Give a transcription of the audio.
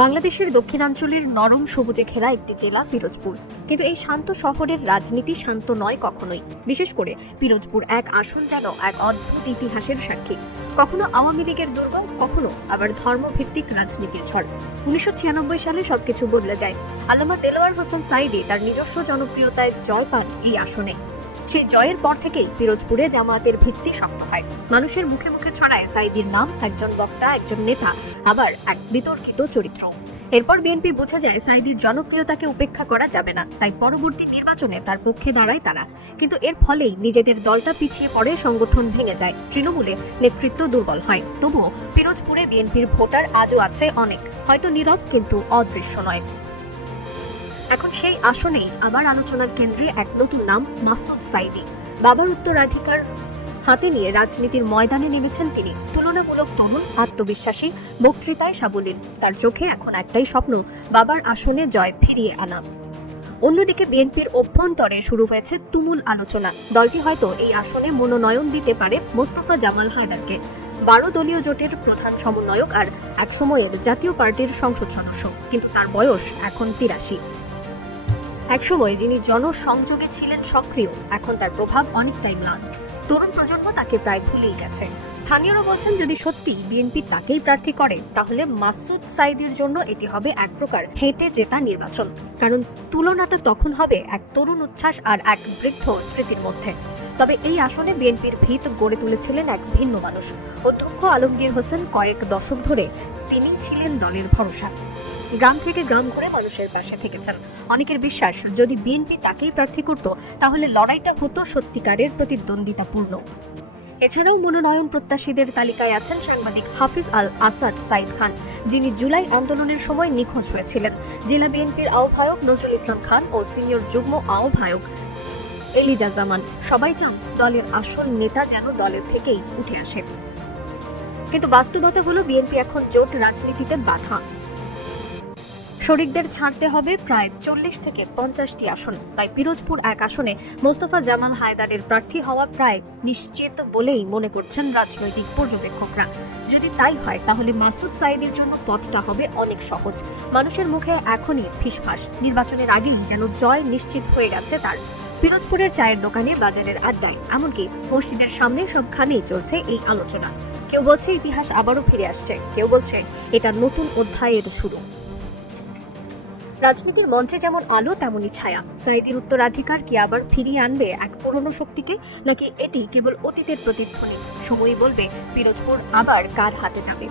বাংলাদেশের দক্ষিণাঞ্চলের নরম সবুজে ঘেরা একটি জেলা পিরোজপুর। কিন্তু এই শান্ত শহরের রাজনীতি শান্ত নয় কখনোই। বিশেষ করে পিরোজপুর এক আসন যেন এক অদ্ভুত ইতিহাসের সাক্ষী। কখনো আওয়ামী লীগের দুর্গ, কখনো আবার ধর্মভিত্তিক রাজনীতির ঝড়। 1996 সালে সবকিছু বদলে যায়। আল্লামা দেলোয়ার হোসেন সাঈদী তার নিজস্ব জনপ্রিয়তায় জয় পান এই আসনে। সেই জয়ের পর থেকেই পিরোজপুরে জামায়াতের ভিত্তি শক্ত হয়। মানুষের মুখে মুখে ছড়ায় সাঈদীর নাম, একজন বক্তা, একজন নেতা, আবার এক বিতর্কিত চরিত্র। এরপর বিএনপি বুঝে যায় সাঈদীর জনপ্রিয়তাকে উপেক্ষা করা যাবে না, তাই পরবর্তী নির্বাচনে তার পক্ষে দাঁড়ায় তারা। কিন্তু এর ফলেই নিজেদের দলটা পিছিয়ে পড়ে, সংগঠন ভেঙে যায়, তৃণমূলে নেতৃত্ব দুর্বল হয়। তবুও পিরোজপুরে বিএনপির ভোটার আজও আছে অনেক, হয়তো নীরব কিন্তু অদৃশ্য নয়। এখন সেই আসনেই আবার আলোচনার কেন্দ্রে এক নতুন নাম, মাসুদ সাঈদী। বাবার উত্তরাধিকার হাতে নিয়ে রাজনীতির ময়দানে নেমেছেন তিনি। তুলনামূলক তরুণ, আত্মবিশ্বাসী, বক্তৃতায় সাবলীল। তার চোখে এখন একটাই স্বপ্ন, বাবার আসনে জয় ফিরিয়ে আনা। অন্যদিকে বিএনপির অভ্যন্তরে শুরু হয়েছে তুমুল আলোচনা। দলটি হয়তো এই আসনে মনোনয়ন দিতে পারে মোস্তফা জামাল হায়দারকে, 12 দলীয় জোটের প্রধান সমন্বয়ক আর একসময়ের জাতীয় পার্টির সংসদ সদস্য। কিন্তু তার বয়স এখন 83। একসময় যিনি জনসংযোগে ছিলেন সক্রিয়, এখন তার প্রভাব অনেকটাই ম্লান। তরুণ প্রজন্ম তাকে প্রায় ভুলেই গেছে। স্থানীয়রা বলছেন, যদি সত্যি বিএনপি তাকেই প্রার্থী করে, তাহলে মাসুদ সাঈদীর জন্য এটি হবে এক প্রকার হেঁটে জেতা নির্বাচন। কারণ তুলনাটা তখন হবে এক তরুণ উচ্ছ্বাস আর এক বৃদ্ধ স্মৃতির মধ্যে। তবে এই আসনে বিএনপির ভিত গড়ে তুলেছিলেন এক ভিন্ন মানুষ, অধ্যক্ষ আলমগীর হোসেন। কয়েক দশক ধরে তিনি ছিলেন দলের ভরসা। গ্রাম থেকে গ্রাম ঘুরে মানুষের পাশে থেকেছেন। অনেকের বিশ্বাস, যদি বিএনপি তাকেই প্রার্থী করত, তাহলে লড়াইটা হতো সত্যিকারের প্রতিদ্বন্দ্বিতাপূর্ণ। এছাড়াও মনোনয়ন প্রত্যাশীদের তালিকায় আছেন সাংবাদিক হাফিজ আল আসাদ সাইদ খান, যিনি জুলাই আন্দোলনের সময় নিখোঁজ হয়েছিলেন, জেলা বিএনপির আহ্বায়ক নজরুল ইসলাম খান ও সিনিয়র যুগ্ম আহ্বায়ক এলিজা জামান। সবাই চান দলের আসল নেতা যেন দলের থেকেই উঠে আসে। কিন্তু বাস্তবতা হলো, বিএনপি এখন জোট রাজনীতিতে বাধা। শরিকদের ছাড়তে হবে প্রায় 40 থেকে 50টি আসন। তাই পিরোজপুর এক আসনে মোস্তফা জামাল হায়দারের প্রার্থী হওয়া প্রায় নিশ্চিত বলেই মনে করছেন রাজনৈতিক পর্যবেক্ষকরা। যদি তাই হয়, তাহলে মাসুদ সাঈদীর জন্য পথটা হবে অনেক সহজ। মানুষের মুখে এখনই ফিসফাস, নির্বাচনের আগেই যেন জয় নিশ্চিত হয়ে গেছে তার। পিরোজপুরের চায়ের দোকানে, বাজারের আড্ডায়, এমনকি মসজিদের সামনে সবখানেই চলছে এই আলোচনা। কেউ বলছে ইতিহাস আবারও ফিরে আসছে, কেউ বলছে এটা নতুন অধ্যায়ের শুরু। রাজনীতির মঞ্চে যেমন আলো, তেমনই ছায়া। সাঈদীর উত্তরাধিকার কি আবার ফিরিয়ে আনবে এক পুরনো শক্তিকে, নাকি এটি কেবল অতীতের প্রতিধ্বনি? সময়ই বলবে পিরোজপুর আবার কার হাতে যাবে।